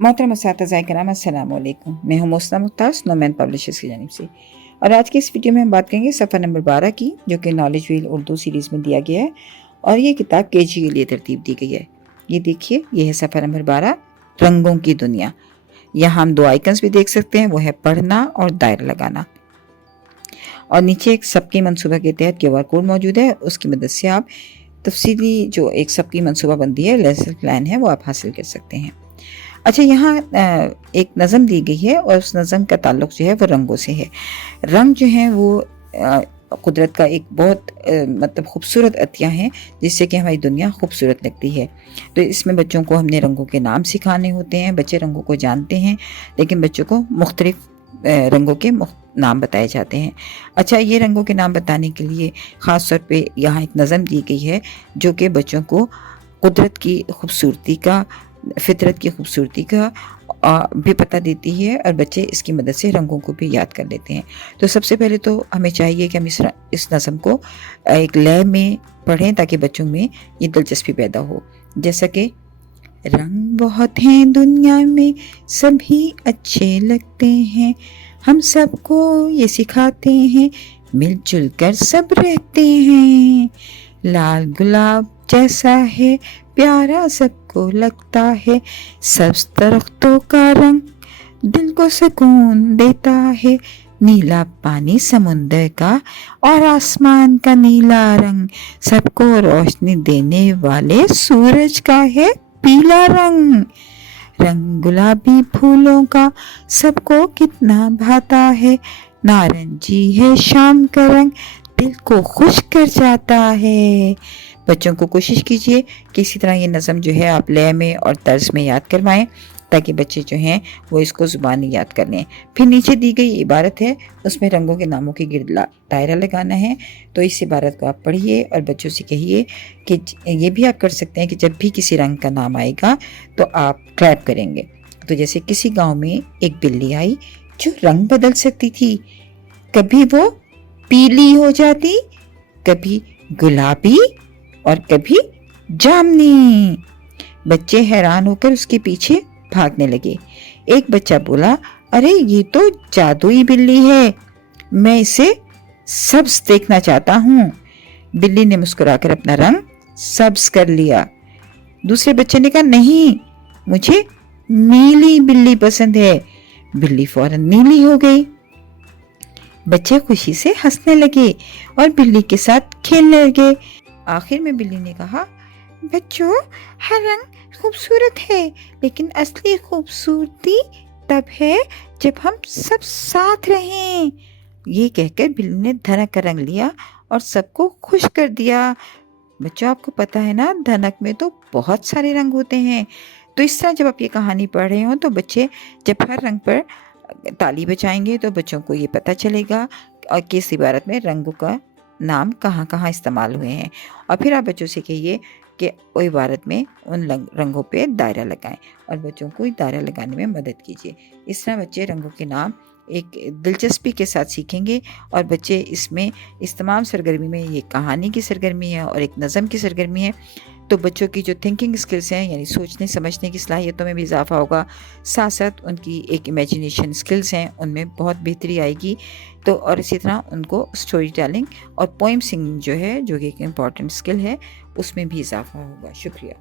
मोहतरम असातिज़ा किराम अस्सलाम वालेकुम। मैं हूँ मोहसिना मुख्तार, स्नोमैन पब्लिशर्स की जानिब से। और आज की इस वीडियो में हम बात करेंगे सफ़र नंबर 12 की, जो कि नॉलेज व्हील उर्दू सीरीज़ में दिया गया है और ये किताब केजी के लिए तरतीब दी गई है। ये देखिए, ये है सफ़र नंबर 12, रंगों की दुनिया। यहाँ हम दो आइकन्स भी देख सकते हैं, वो है पढ़ना और दायरा लगाना। और नीचे एक सबकी मनसूबा के तहत QR कोड मौजूद है, उसकी मदद से आप तफसीली जो एक सबकी मनसूबा बंदी है, लेसन प्लान है, वो आप हासिल कर सकते हैं। अच्छा, यहाँ एक नज़म दी गई है और उस नज़म का ताल्लुक़ जो है वो रंगों से है। रंग जो हैं वो कुदरत का एक बहुत मतलब खूबसूरत अतिया है, जिससे कि हमारी दुनिया खूबसूरत लगती है। तो इसमें बच्चों को हमने रंगों के नाम सिखाने होते हैं। बच्चे रंगों को जानते हैं, लेकिन बच्चों को मुख्तलिफ रंगों के नाम बताए जाते हैं। अच्छा, ये रंगों के नाम बताने के लिए ख़ास तौर पे यहाँ एक नज़म दी गई है, जो कि बच्चों को कुदरत की खूबसूरती का, फितरत की खूबसूरती का भी पता देती है और बच्चे इसकी मदद से रंगों को भी याद कर लेते हैं। तो सबसे पहले तो हमें चाहिए कि हम इस नज़म को एक लय में पढ़ें, ताकि बच्चों में ये दिलचस्पी पैदा हो। जैसा कि रंग बहुत हैं दुनिया में, सभी अच्छे लगते हैं, हम सबको ये सिखाते हैं, मिलजुल कर सब रहते हैं। लाल गुलाब जैसा है, प्यारा सबको लगता है, सब्ज़ दरख्तों का रंग दिल को सुकून देता है। नीला पानी समुंदर का और आसमान का नीला रंग, सबको रोशनी देने वाले सूरज का है पीला रंग। रंग गुलाबी फूलों का सबको कितना भाता है, नारंगी है शाम का रंग, दिल को खुश कर जाता है। बच्चों को कोशिश कीजिए कि इसी तरह ये नज़म जो है आप लय में और तर्ज में याद करवाएं, ताकि बच्चे जो हैं वो इसको ज़ुबानी याद कर लें। फिर नीचे दी गई इबारत है, उसमें रंगों के नामों के गिर्द दायरा लगाना है। तो इस इबारत को आप पढ़िए और बच्चों से कहिए कि ये भी आप कर सकते हैं कि जब भी किसी रंग का नाम आएगा तो आप क्लैप करेंगे। तो जैसे किसी गाँव में एक बिल्ली आई जो रंग बदल सकती थी, कभी वो पीली हो जाती, कभी गुलाबी और कभी जामनी। बच्चे हैरान होकर उसके पीछे भागने लगे। एक बच्चा बोला, अरे ये तो जादुई बिल्ली है, मैं इसे सब्ज देखना चाहता हूँ। बिल्ली ने मुस्कुराकर अपना रंग सब्ज कर लिया। दूसरे बच्चे ने कहा, नहीं, मुझे नीली बिल्ली पसंद है। बिल्ली फौरन नीली हो गई। बच्चे खुशी से हंसने लगे और बिल्ली के साथ खेलने लगे। आखिर में बिल्ली ने कहा, बच्चों, हर रंग खूबसूरत है, लेकिन असली खूबसूरती तब है जब हम सब साथ रहें। ये कहकर बिल्ली ने धनक का रंग लिया और सबको खुश कर दिया। बच्चों, आपको पता है ना, धनक में तो बहुत सारे रंग होते हैं। तो इस तरह जब आप ये कहानी पढ़ रहे हो तो बच्चे जब हर रंग पर ताली बजाएंगे तो बच्चों को ये पता चलेगा और किस इबारत में रंगों का नाम कहाँ कहाँ इस्तेमाल हुए हैं। और फिर आप बच्चों से कहिए कि वो इबारत में उन रंगों पे दायरा लगाएं और बच्चों को दायरा लगाने में मदद कीजिए। इस तरह बच्चे रंगों के नाम एक दिलचस्पी के साथ सीखेंगे और बच्चे इसमें इस तमाम सरगर्मी में, ये कहानी की सरगर्मी है और एक नज़म की सरगर्मी है, तो बच्चों की जो थिंकिंग स्किल्स हैं, यानी सोचने समझने की सलाहियतों में भी इजाफा होगा। साथ साथ उनकी एक इमेजिनेशन स्किल्स हैं, उनमें बहुत बेहतरी आएगी। तो और इसी तरह उनको स्टोरी टेलिंग और पोइम सिंगिंग जो है, जो कि एक इम्पॉर्टेंट स्किल है, उसमें भी इजाफा होगा। शुक्रिया।